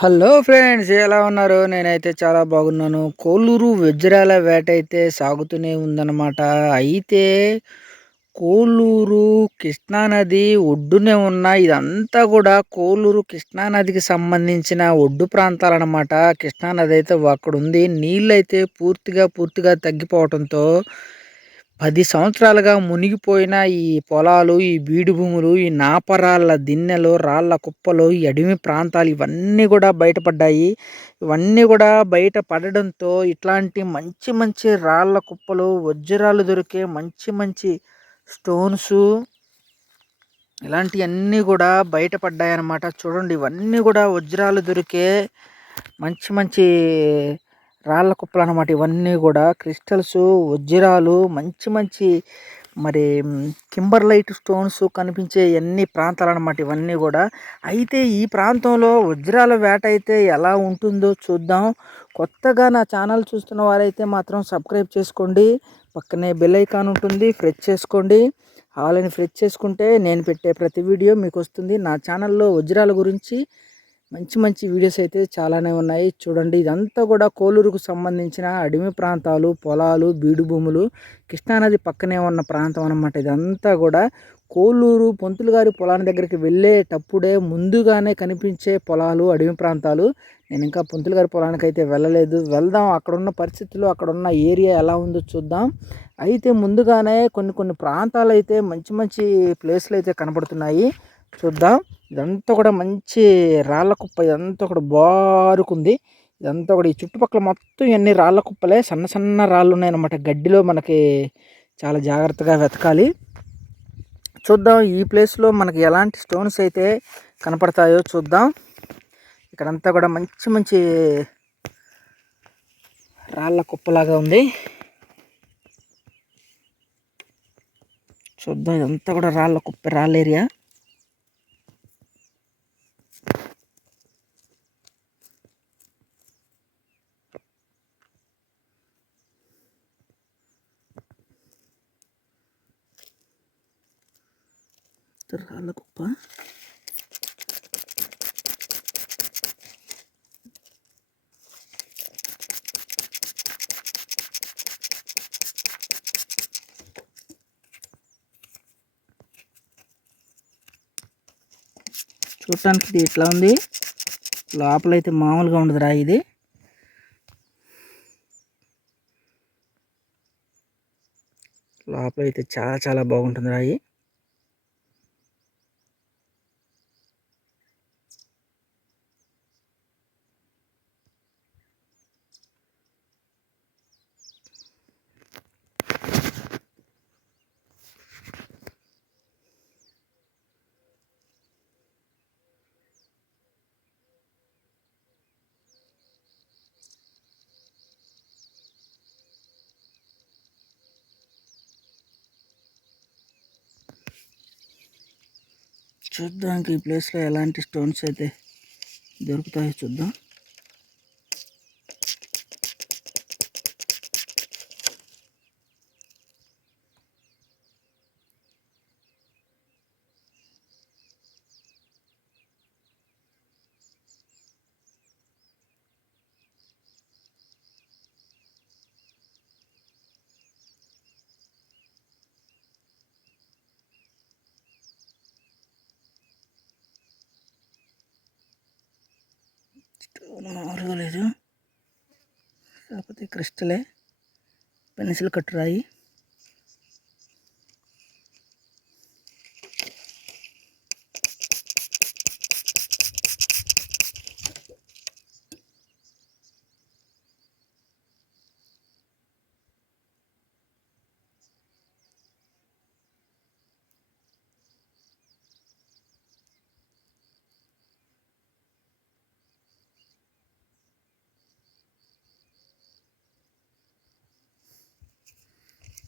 Hello friends ఎలా ఉన్నారు? నేనైతే చాలా బాగున్నాను. కోలూరు వజ్రాల వేట అయితే సాగుతూనే ఉందన్నమాట. అయితే కోలూరు కృష్ణానది ఒడ్డునే ఉన్న ఇదంతా కూడా కోలూరు కృష్ణానదికి సంబంధించిన ఒడ్డు ప్రాంతాలు అనమాట కృష్ణానది అయితే అక్కడ ఉంది. నీళ్ళు అయితే పూర్తిగా పూర్తిగా తగ్గిపోవడంతో పది సంవత్సరాలుగా మునిగిపోయిన ఈ పొలాలు ఈ బీడు భూములు ఈ నాపరాళ్ళ దిన్నెలు రాళ్ళ కుప్పలు ఈ అడవి ప్రాంతాలు ఇవన్నీ కూడా బయటపడ్డాయి. ఇవన్నీ కూడా బయట పడడంతో ఇట్లాంటి మంచి మంచి రాళ్ళ కుప్పలు వజ్రాలు దొరికే మంచి మంచి స్టోన్స్ ఇలాంటివన్నీ కూడా బయటపడ్డాయి అన్నమాట చూడండి ఇవన్నీ కూడా వజ్రాలు దొరికే మంచి మంచి రాళ్ళ కుప్పలు అనమాట ఇవన్నీ కూడా క్రిస్టల్స్ వజ్రాలు మంచి మంచి మరి కింబర్లైట్ స్టోన్స్ కనిపించే అన్ని ప్రాంతాలు అనమాట ఇవన్నీ కూడా. అయితే ఈ ప్రాంతంలో వజ్రాల వేట అయితే ఎలా ఉంటుందో చూద్దాం. కొత్తగా నా ఛానల్ చూస్తున్న వారైతే మాత్రం సబ్స్క్రైబ్ చేసుకోండి. పక్కనే బెల్ ఐకాన్ ఉంటుంది ఫ్రెష్ చేసుకోండి. హాలని ఫ్రెష్ చేసుకుంటే నేను పెట్టే ప్రతి వీడియో మీకు వస్తుంది. నా ఛానల్లో వజ్రాల గురించి మంచి మంచి వీడియోస్ అయితే చాలానే ఉన్నాయి. చూడండి ఇదంతా కూడా కోలూరుకు సంబంధించిన అడవి ప్రాంతాలు పొలాలు బీడు భూములు కృష్ణానది పక్కనే ఉన్న ప్రాంతం అనమాట ఇదంతా కూడా కోలూరు పొంతులు గారి పొలాన్ని దగ్గరికి వెళ్ళేటప్పుడే ముందుగానే కనిపించే పొలాలు అడవి ప్రాంతాలు. నేను ఇంకా పొంతులు గారి పొలానికి అయితే వెళ్ళలేదు. వెళ్దాం అక్కడున్న పరిస్థితులు అక్కడున్న ఏరియా ఎలా ఉందో చూద్దాం. అయితే ముందుగానే కొన్ని కొన్ని ప్రాంతాలు అయితే మంచి మంచి ప్లేస్లు అయితే కనపడుతున్నాయి చూద్దాం. ఇదంతా కూడా మంచి రాళ్ళ కుప్ప ఇదంతా కూడా బారుకుంది. ఇదంతా కూడా ఈ చుట్టుపక్కల మొత్తం ఇవన్నీ రాళ్ళ కుప్పలే. సన్న సన్న రాళ్ళు ఉన్నాయన్నమాట. గడ్డిలో మనకి చాలా జాగ్రత్తగా వెతకాలి. చూద్దాం ఈ ప్లేస్లో మనకి ఎలాంటి స్టోన్స్ అయితే కనపడతాయో చూద్దాం. ఇక్కడంతా కూడా మంచి మంచి రాళ్ళ కుప్పలాగా ఉంది. చూద్దాం ఇదంతా కూడా రాళ్ళ కుప్ప రాళ్ళ ఏరియా. రాళ్ళ కుప్ప. చూడటానికి ఇది ఇట్లా ఉంది? లోపల అయితే మామూలుగా ఉండదు రా ఇది. అయితే చాలా చాలా బాగుంటుంది రాయి చూద్దాం ఈ ప్లేస్లో ఎలాంటి స్టోన్స్ అయితే దొరుకుతాయో చూద్దాం. మనం అరగలేదు కాకపోతే క్రిస్టలే పెన్సిల్ కట్ రాయి.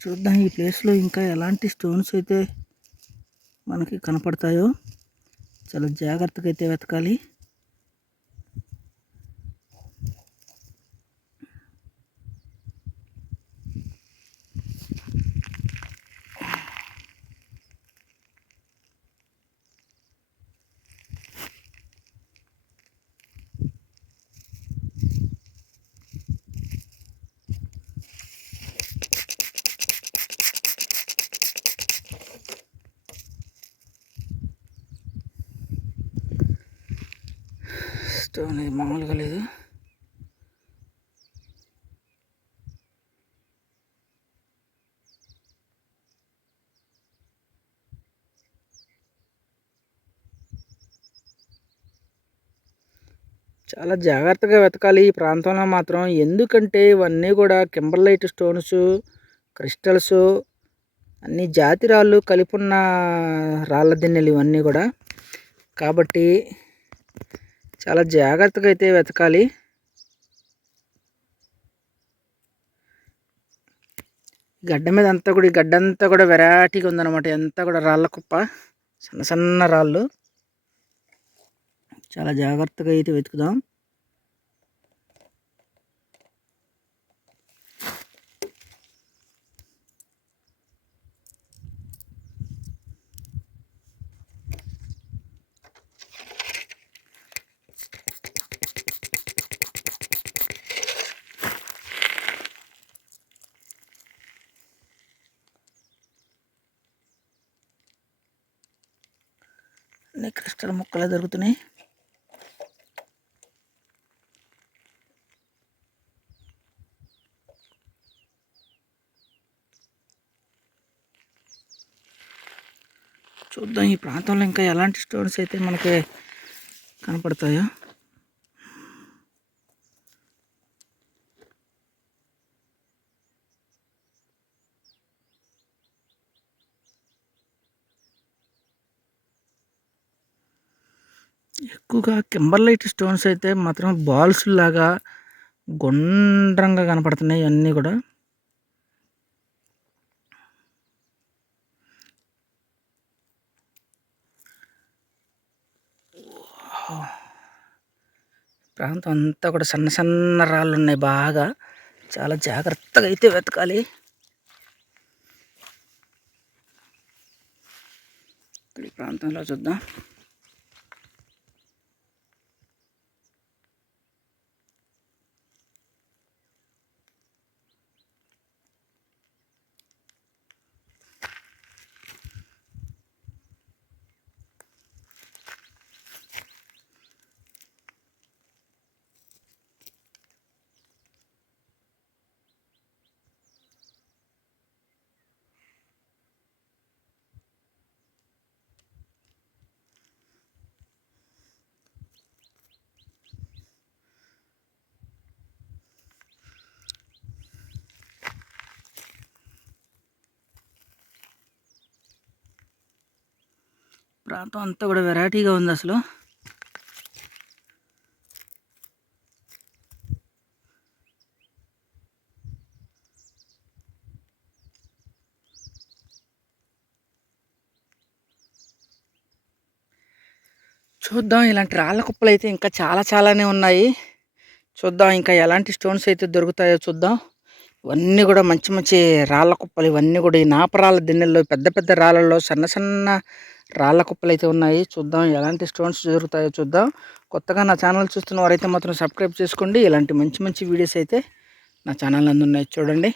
చూద్దాం ఈ ప్లేస్లో ఇంకా ఎలాంటి స్టోన్స్ అయితే మనకి కనపడతాయో. చాలా జాగ్రత్తగా అయితే వెతకాలి. స్టోన్ అనేది మామూలుగా లేదు. చాలా జాగ్రత్తగా వెతకాలి ఈ ప్రాంతంలో మాత్రం. ఎందుకంటే ఇవన్నీ కూడా కింబర్లైట్ స్టోన్స్ క్రిస్టల్స్ అన్ని జాతి రాళ్ళు కలిపి ఉన్న రాళ్ళ దిన్నెలు ఇవన్నీ కూడా. కాబట్టి చాలా జాగ్రత్తగా అయితే వెతకాలి. గడ్డ మీద అంతా కూడా ఈ గడ్డ అంతా కూడా వెరైటీగా ఉందన్నమాట. ఎంత కూడా రాళ్ళ కుప్ప. సన్న సన్న రాళ్ళు. చాలా జాగ్రత్తగా అయితే వెతుకుదాం. అన్ని క్రిస్టల్ మొక్కలు దొరుకుతున్నాయి. చూద్దాం ఈ ప్రాంతంలో ఇంకా ఎలాంటి స్టోన్స్ అయితే మనకి కనపడతాయో. ఎక్కువగా కింబర్లైట్ స్టోన్స్ అయితే మాత్రం బాల్స్ లాగా గుండ్రంగా కనపడుతున్నాయి అన్నీ కూడా. ప్రాంతం అంతా కూడా సన్న సన్న రాళ్ళు ఉన్నాయి బాగా. చాలా జాగ్రత్తగా అయితే వెతకాలి. ఇక్కడ ప్రాంతంలో చూద్దాం. ప్రాంతం అంతా కూడా వెరైటీగా ఉంది అసలు. చూద్దాం ఇలాంటి రాళ్ళ కుప్పలు అయితే ఇంకా చాలా చాలానే ఉన్నాయి. చూద్దాం ఇంకా ఎలాంటి స్టోన్స్ అయితే దొరుకుతాయో చూద్దాం. ఇవన్నీ కూడా మంచి మంచి రాళ్ళ కుప్పలు ఇవన్నీ కూడా ఈ నాపరాళ్ళ దిన్నెల్లో పెద్ద పెద్ద రాళ్ళల్లో సన్న సన్న రాళ్ళ కుప్పలు అయితే ఉన్నాయి. చూద్దాం ఎలాంటి స్టోన్స్ దొరుకుతాయో చూద్దాం. కొత్తగా నా ఛానల్ చూస్తున్న వారైతే మాత్రం సబ్స్క్రైబ్ చేసుకోండి. ఇలాంటి మంచి మంచి వీడియోస్ అయితే నా ఛానల్ నందు ఉన్నాయి. చూడండి.